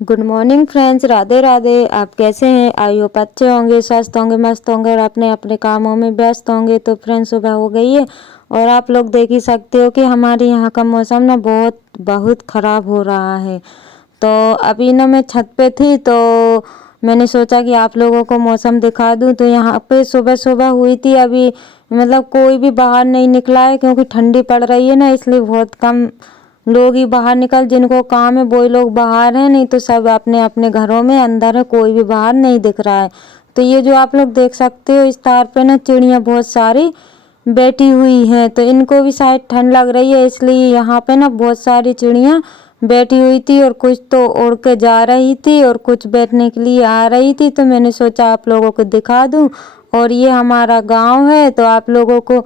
Good morning friends, Radhe Radhe. आप कैसे हैं? आई होप अच्छे होंगे, स्वस्थ होंगे, मस्त होंगे और अपने अपने कामों में व्यस्त होंगे। तो फ्रेंड्स, सुबह हो गई है और आप लोग देख ही सकते हो कि हमारे यहाँ का मौसम ना बहुत ख़राब हो रहा है। तो अभी ना मैं छत पे थी तो मैंने सोचा कि आप लोगों को मौसम दिखा दूं। तो यहाँ पे सुबह सुबह हुई थी, अभी मतलब कोई भी बाहर नहीं निकला है क्योंकि ठंडी पड़ रही है ना, इसलिए बहुत कम लोग ही बाहर निकल, जिनको काम है वही लोग बाहर हैं, नहीं तो सब अपने अपने घरों में अंदर है, कोई भी बाहर नहीं दिख रहा है। तो ये जो आप लोग देख सकते हो, इस तार पे ना चिड़ियाँ बहुत सारी बैठी हुई हैं, तो इनको भी शायद ठंड लग रही है, इसलिए यहाँ पे ना बहुत सारी चिड़ियाँ बैठी हुई थी और कुछ तो उड़ के जा रही थी और कुछ बैठने के लिए आ रही थी। तो मैंने सोचा आप लोगों को दिखा दूं। और ये हमारा गांव है, तो आप लोगों को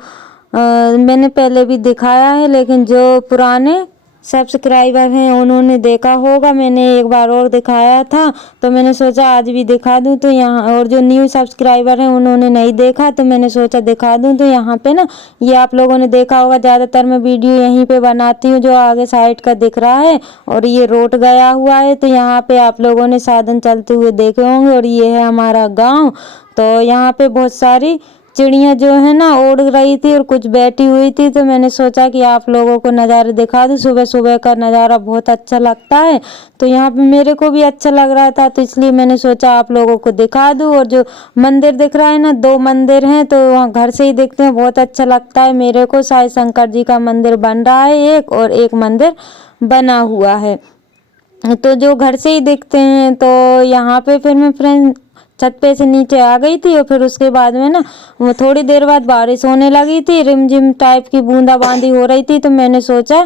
मैंने पहले भी दिखाया है, लेकिन जो पुराने सब्सक्राइबर हैं उन्होंने देखा होगा, मैंने एक बार और दिखाया था, तो मैंने सोचा आज भी दिखा दूं। तो यहाँ और जो न्यू सब्सक्राइबर हैं उन्होंने नहीं देखा, तो मैंने सोचा दिखा दूं। तो यहाँ पे ना ये आप लोगों ने देखा होगा, ज़्यादातर मैं वीडियो यहीं पे बनाती हूँ, जो आगे साइड का दिख रहा है और ये रोड गया हुआ है। तो यहाँ पे आप लोगों ने साधन चलते हुए देखे होंगे और ये है हमारा गाँव। तो यहाँ पे बहुत सारी चिड़ियाँ जो है ना उड़ रही थी और कुछ बैठी हुई थी, तो मैंने सोचा कि आप लोगों को नज़ारा दिखा दूँ। सुबह सुबह का नज़ारा बहुत अच्छा लगता है, तो यहाँ पे मेरे को भी अच्छा लग रहा था, तो इसलिए मैंने सोचा आप लोगों को दिखा दूँ। और जो मंदिर दिख रहा है ना, 2 मंदिर हैं, तो वहाँ घर से ही देखते हैं, बहुत अच्छा लगता है मेरे को। साईं शंकर जी का मंदिर बन रहा है एक, और एक मंदिर बना हुआ है, तो जो घर से ही दिखते हैं। तो यहाँ पे फिर मैं फ्रेंड छत पे से नीचे आ गई थी और फिर उसके बाद में ना वो थोड़ी देर बाद बारिश होने लगी थी, रिमझिम टाइप की बूंदाबांदी हो रही थी। तो मैंने सोचा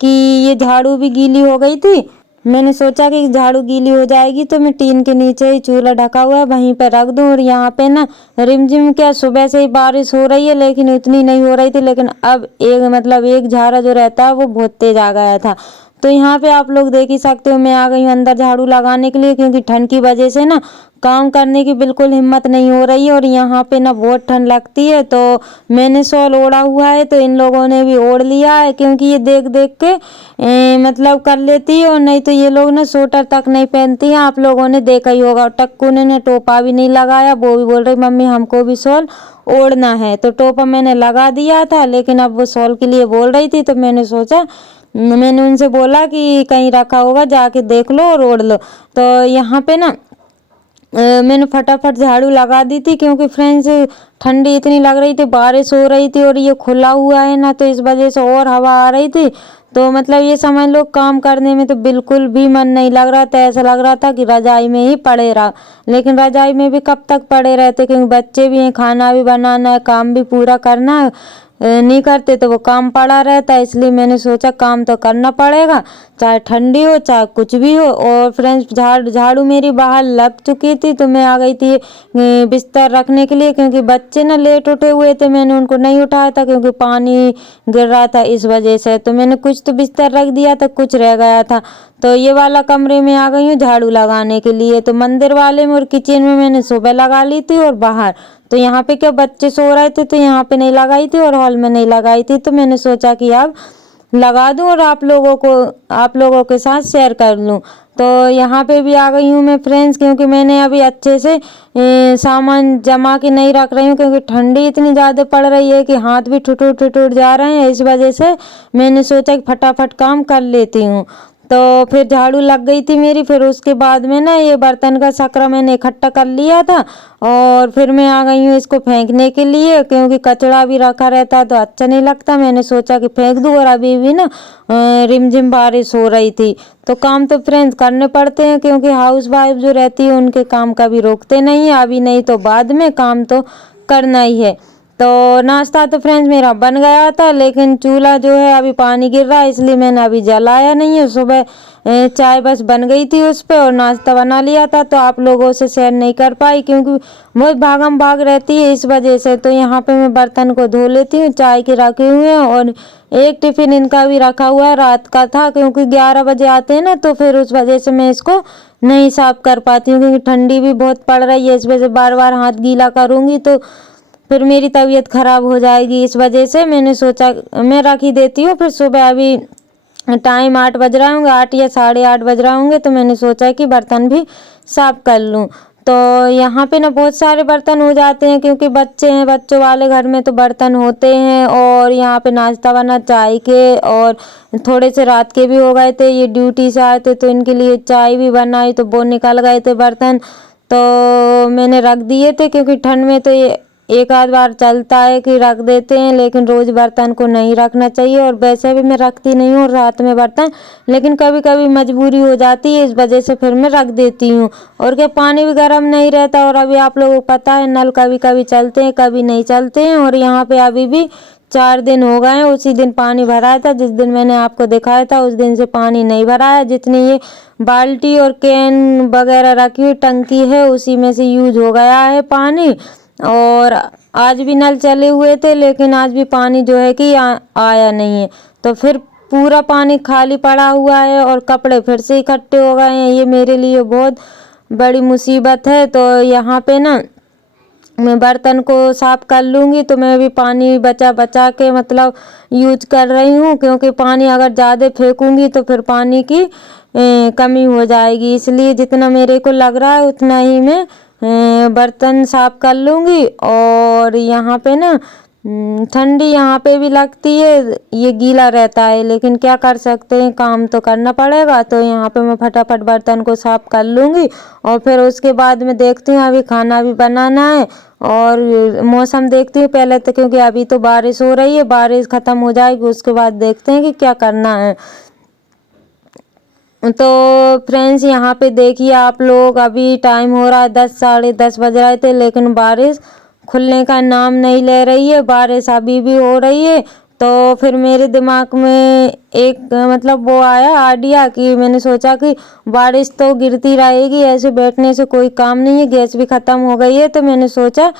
कि ये झाड़ू भी गीली हो गई थी, मैंने सोचा कि झाड़ू गीली हो जाएगी तो मैं टीन के नीचे ही चूल्हा ढका हुआ है वहीं पर रख दूं। और यहाँ पे ना रिमझिम क्या सुबह से ही बारिश हो रही है, लेकिन उतनी नहीं हो रही थी, लेकिन अब एक झाड़ा जो रहता है वो बहुत तेज आ गया था। तो यहाँ पे आप लोग देख ही सकते हो, मैं आ गई हूँ अंदर झाड़ू लगाने के लिए, क्योंकि ठंड की वजह से ना काम करने की बिल्कुल हिम्मत नहीं हो रही है और यहाँ पे ना बहुत ठंड लगती है। तो मैंने शॉल ओढ़ा हुआ है, तो इन लोगों ने भी ओढ़ लिया है, क्योंकि ये देख देख के मतलब कर लेती है, और नहीं तो ये लोग ना स्वेटर तक नहीं पहनती हैं। आप लोगों ने देखा ही होगा, टक्कू ने टोपा भी नहीं लगाया, वो भी बोल रही मम्मी हमको भी शॉल ओढ़ना है। तो टोपा मैंने लगा दिया था, लेकिन अब वो शॉल के लिए बोल रही थी, तो मैंने सोचा, मैंने उनसे बोला कि कहीं रखा होगा जाके देख लो और ओढ़ लो। तो यहाँ पे ना मैंने फटाफट झाड़ू लगा दी थी, क्योंकि फ्रेंड्स ठंडी इतनी लग रही थी, बारिश हो रही थी और ये खुला हुआ है ना, तो इस वजह से और हवा आ रही थी। तो मतलब ये समझ लो काम करने में तो बिल्कुल भी मन नहीं लग रहा था, ऐसा लग रहा था कि रजाई में ही पड़े रहा। लेकिन रजाई में भी कब तक पड़े रहते, क्योंकि बच्चे भी हैं, खाना भी बनाना है, काम भी पूरा करना है, नहीं करते तो वो काम पड़ा रहता है। इसलिए मैंने सोचा काम तो करना पड़ेगा, चाहे ठंडी हो चाहे कुछ भी हो। और फ्रेंड्स झाड़ू मेरी बाहर लग चुकी थी, तो मैं आ गई थी बिस्तर रखने के लिए, क्योंकि बच्चे ना लेट उठे हुए थे, मैंने उनको नहीं उठाया था क्योंकि पानी गिर रहा था, इस वजह से। तो मैंने कुछ तो बिस्तर रख दिया था, कुछ रह गया था। तो ये वाला कमरे में आ गई हूँ झाड़ू लगाने के लिए। तो मंदिर वाले में और किचन में मैंने सुबह लगा ली थी, और बाहर तो यहाँ पे क्या बच्चे सो रहे थे, तो यहाँ पे नहीं लगाई थी और हॉल में नहीं लगाई थी। तो मैंने सोचा कि अब लगा दूं और आप लोगों के साथ शेयर कर लूं। तो यहाँ पे भी आ गई हूँ मैं फ्रेंड्स, क्योंकि मैंने अभी अच्छे से सामान जमा के नहीं रख रही हूँ, क्योंकि ठंडी इतनी ज़्यादा पड़ रही है कि हाथ भी ठुठुर जा रहे हैं। इस वजह से मैंने सोचा कि फटाफट काम कर लेती हूँ। तो फिर झाड़ू लग गई थी मेरी, फिर उसके बाद में ना ये बर्तन का सकरा मैंने इकट्ठा कर लिया था, और फिर मैं आ गई हूँ इसको फेंकने के लिए, क्योंकि कचरा भी रखा रहता है तो अच्छा नहीं लगता। मैंने सोचा कि फेंक दूँ, और अभी भी ना रिमझिम बारिश हो रही थी। तो काम तो फ्रेंड्स करने पड़ते हैं, क्योंकि हाउस वाइफ जो रहती है उनके काम कभी रोकते नहीं है, अभी नहीं तो बाद में काम तो करना ही है। तो नाश्ता तो फ्रेंड्स मेरा बन गया था, लेकिन चूल्हा जो है अभी पानी गिर रहा है, इसलिए मैंने अभी जलाया नहीं है। सुबह चाय बस बन गई थी उस पर, और नाश्ता बना लिया था, तो आप लोगों से शेयर नहीं कर पाई, क्योंकि बहुत भागम भाग रहती है इस वजह से। तो यहाँ पे मैं बर्तन को धो लेती हूँ, चाय के रखे हुए हैं, और एक टिफिन इनका भी रखा हुआ है, रात का था, क्योंकि 11 बजे आते हैं ना, तो फिर उस वजह से मैं इसको नहीं साफ कर पाती हूँ, क्योंकि ठंडी भी बहुत पड़ रही है। इस वजह से बार बार हाथ गीला करूँगी तो फिर मेरी तबीयत खराब हो जाएगी, इस वजह से मैंने सोचा मैं रख ही देती हूँ। फिर सुबह अभी टाइम 8 बज रहे होंगे, 8 या 8:30 बज रहे होंगे, तो मैंने सोचा कि बर्तन भी साफ़ कर लूँ। तो यहाँ पे ना बहुत सारे बर्तन हो जाते हैं क्योंकि बच्चे हैं, बच्चों वाले घर में तो बर्तन होते हैं। और यहाँ पे नाश्ता बना चाय के, और थोड़े से रात के भी हो गए थे, ये ड्यूटी से आए थे तो इनके लिए चाय भी बनाई, तो वो निकल गए थे बर्तन, तो मैंने रख दिए थे क्योंकि ठंड में तो ये एक आध बार चलता है कि रख देते हैं, लेकिन रोज़ बर्तन को नहीं रखना चाहिए। और वैसे भी मैं रखती नहीं हूँ रात में बर्तन, लेकिन कभी कभी मजबूरी हो जाती है, इस वजह से फिर मैं रख देती हूँ। और क्या, पानी भी गर्म नहीं रहता, और अभी आप लोगों को पता है नल कभी कभी चलते हैं कभी नहीं चलते हैं। और यहाँ पे अभी भी 4 दिन हो गए हैं, उसी दिन पानी भराया था जिस दिन मैंने आपको दिखाया था, उस दिन से पानी नहीं भरा है। जितनी ये बाल्टी और कैन वगैरह रखी हुई टंकी है उसी में से यूज हो गया है पानी। और आज भी नल चले हुए थे, लेकिन आज भी पानी जो है कि आया नहीं है, तो फिर पूरा पानी खाली पड़ा हुआ है और कपड़े फिर से इकट्ठे हो गए हैं। ये मेरे लिए बहुत बड़ी मुसीबत है। तो यहाँ पे ना मैं बर्तन को साफ़ कर लूँगी, तो मैं भी पानी बचा बचा के मतलब यूज कर रही हूँ, क्योंकि पानी अगर ज़्यादा फेंकूँगी तो फिर पानी की कमी हो जाएगी। इसलिए जितना मेरे को लग रहा है उतना ही मैं बर्तन साफ़ कर लूँगी। और यहाँ पे ना ठंडी यहाँ पे भी लगती है, ये गीला रहता है, लेकिन क्या कर सकते हैं, काम तो करना पड़ेगा। तो यहाँ पे मैं फटाफट बर्तन को साफ़ कर लूँगी, और फिर उसके बाद में देखती हूँ, अभी खाना भी बनाना है और मौसम देखती हूँ पहले तो, क्योंकि अभी तो बारिश हो रही है, बारिश ख़त्म हो जाएगी उसके बाद देखते हैं कि क्या करना है। तो फ्रेंड्स यहाँ पे देखिए आप लोग, अभी टाइम हो रहा है 10 10:30 बज रहे थे, लेकिन बारिश खुलने का नाम नहीं ले रही है, बारिश अभी भी हो रही है। तो फिर मेरे दिमाग में एक मतलब वो आया आइडिया कि मैंने सोचा कि बारिश तो गिरती रहेगी, ऐसे बैठने से कोई काम नहीं है, गैस भी ख़त्म हो गई है। तो मैंने सोचा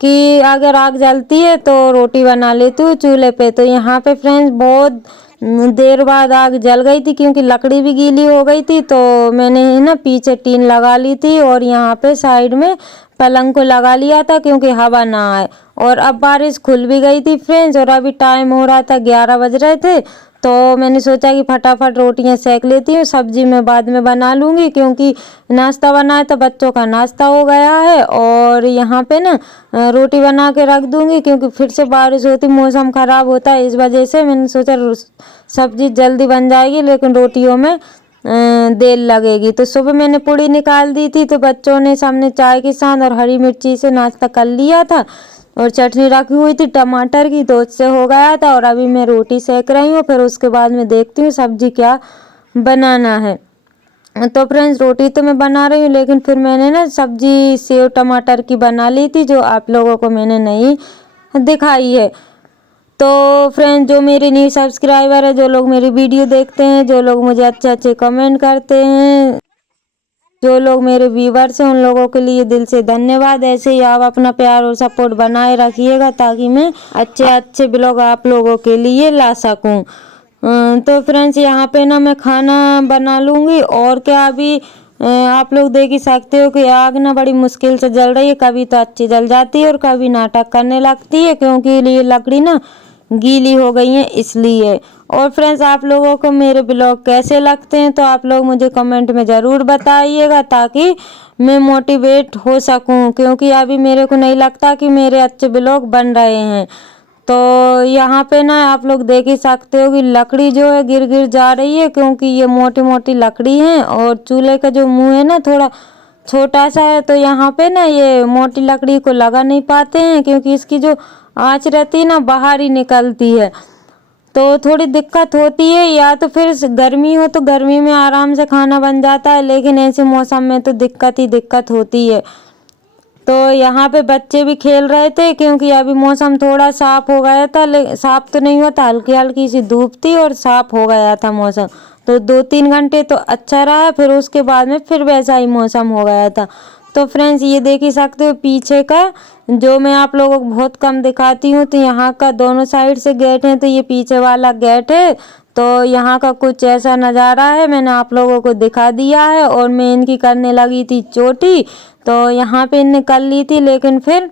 कि अगर आग जलती है तो रोटी बना लेती हूँ चूल्हे पे। तो यहाँ पे फ्रेंड्स बहुत देर बाद आग जल गई थी, क्योंकि लकड़ी भी गीली हो गई थी। तो मैंने ना पीछे टीन लगा ली थी, और यहाँ पे साइड में पलंग को लगा लिया था क्योंकि हवा ना आए। और अब बारिश खुल भी गई थी फ्रेंड्स, और अभी टाइम हो रहा था 11 बज रहे थे। तो मैंने सोचा कि फटाफट रोटियां सेक लेती हूँ, सब्जी मैं बाद में बना लूँगी, क्योंकि नाश्ता बनाया तो बच्चों का नाश्ता हो गया है। और यहाँ पे ना रोटी बना के रख दूँगी, क्योंकि फिर से बारिश होती, मौसम ख़राब होता है, इस वजह से मैंने सोचा सब्जी जल्दी बन जाएगी, लेकिन रोटियों में देर लगेगी। तो सुबह मैंने पूड़ी निकाल दी थी, तो बच्चों ने सबने चाय के साथ और हरी मिर्ची से नाश्ता कर लिया था, और चटनी रखी हुई थी टमाटर की, तो उससे हो गया था। और अभी मैं रोटी सेक रही हूँ, फिर उसके बाद में देखती हूँ सब्जी क्या बनाना है। तो फ्रेंड्स रोटी तो मैं बना रही हूँ, लेकिन फिर मैंने ना सब्जी सेव टमाटर की बना ली थी, जो आप लोगों को मैंने नहीं दिखाई है। तो फ्रेंड्स जो मेरे न्यू सब्सक्राइबर है, जो लोग मेरी वीडियो देखते हैं, जो लोग मुझे अच्छे अच्छे कमेंट करते हैं, जो लोग मेरे व्यूवर्स हैं, उन लोगों के लिए दिल से धन्यवाद। ऐसे ही आप अपना प्यार और सपोर्ट बनाए रखिएगा, ताकि मैं अच्छे अच्छे ब्लॉग आप लोगों के लिए ला सकूं। तो फ्रेंड्स यहाँ पे ना मैं खाना बना लूँगी। और क्या, अभी आप लोग देख ही सकते हो कि आग ना बड़ी मुश्किल से जल रही है, कभी तो अच्छी जल जाती है और कभी नाटक करने लगती है, क्योंकि ये लकड़ी ना गीली हो गई है इसलिए। और फ्रेंड्स आप लोगों को मेरे ब्लॉग कैसे लगते हैं, तो आप लोग मुझे कमेंट में ज़रूर बताइएगा, ताकि मैं मोटिवेट हो सकूं, क्योंकि अभी मेरे को नहीं लगता कि मेरे अच्छे ब्लॉग बन रहे हैं। तो यहाँ पे ना आप लोग देख ही सकते हो कि लकड़ी जो है गिर गिर जा रही है, क्योंकि ये मोटी मोटी लकड़ी है, और चूल्हे का जो मुंह है ना थोड़ा छोटा सा है, तो यहाँ पे ना ये मोटी लकड़ी को लगा नहीं पाते हैं, क्योंकि इसकी जो आँच रहती है ना बाहर ही निकलती है, तो थोड़ी दिक्कत होती है। या तो फिर गर्मी हो तो गर्मी में आराम से खाना बन जाता है, लेकिन ऐसे मौसम में तो दिक्कत ही दिक्कत होती है। तो यहाँ पे बच्चे भी खेल रहे थे, क्योंकि अभी मौसम थोड़ा साफ हो गया था, साफ तो नहीं हुआ था, हल्की हल्की सी धूप थी और साफ हो गया था मौसम। तो 2-3 घंटे तो अच्छा रहा, फिर उसके बाद में फिर वैसा ही मौसम हो गया था। तो फ्रेंड्स ये देख ही सकते हो पीछे का, जो मैं आप लोगों को बहुत कम दिखाती हूँ, तो यहाँ का दोनों साइड से गेट है, तो ये पीछे वाला गेट है। तो यहाँ का कुछ ऐसा नज़ारा है, मैंने आप लोगों को दिखा दिया है। और मैं इनकी करने लगी थी चोटी, तो यहाँ पे इनने कर ली थी, लेकिन फिर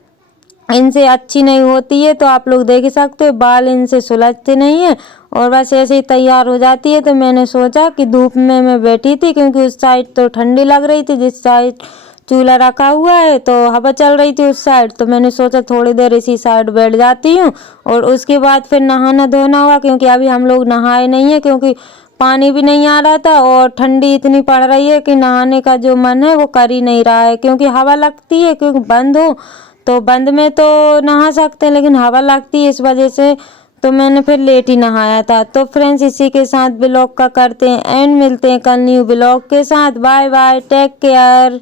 इनसे अच्छी नहीं होती है। तो आप लोग देख ही सकते हो बाल इनसे सुलझते नहीं है और बस ऐसे ही तैयार हो जाती है। तो मैंने सोचा कि धूप में मैं बैठी थी क्योंकि उस साइड तो ठंडी लग रही थी, जिस साइड चूल्हा रखा हुआ है तो हवा चल रही थी उस साइड। तो मैंने सोचा थोड़ी देर इसी साइड बैठ जाती हूँ और उसके बाद फिर नहाना धोना होगा, क्योंकि अभी हम लोग नहाए नहीं है क्योंकि पानी भी नहीं आ रहा था और ठंडी इतनी पड़ रही है कि नहाने का जो मन है वो कर ही नहीं रहा है, क्योंकि हवा लगती है। क्योंकि बंद हो तो बंद में तो नहा सकते हैं लेकिन हवा लगती है, इस वजह से तो मैंने फिर लेट ही नहाया था। तो फ्रेंड्स इसी के साथ ब्लॉग का करते हैं एंड, मिलते हैं कल न्यू ब्लॉग के साथ। Bye bye, take care.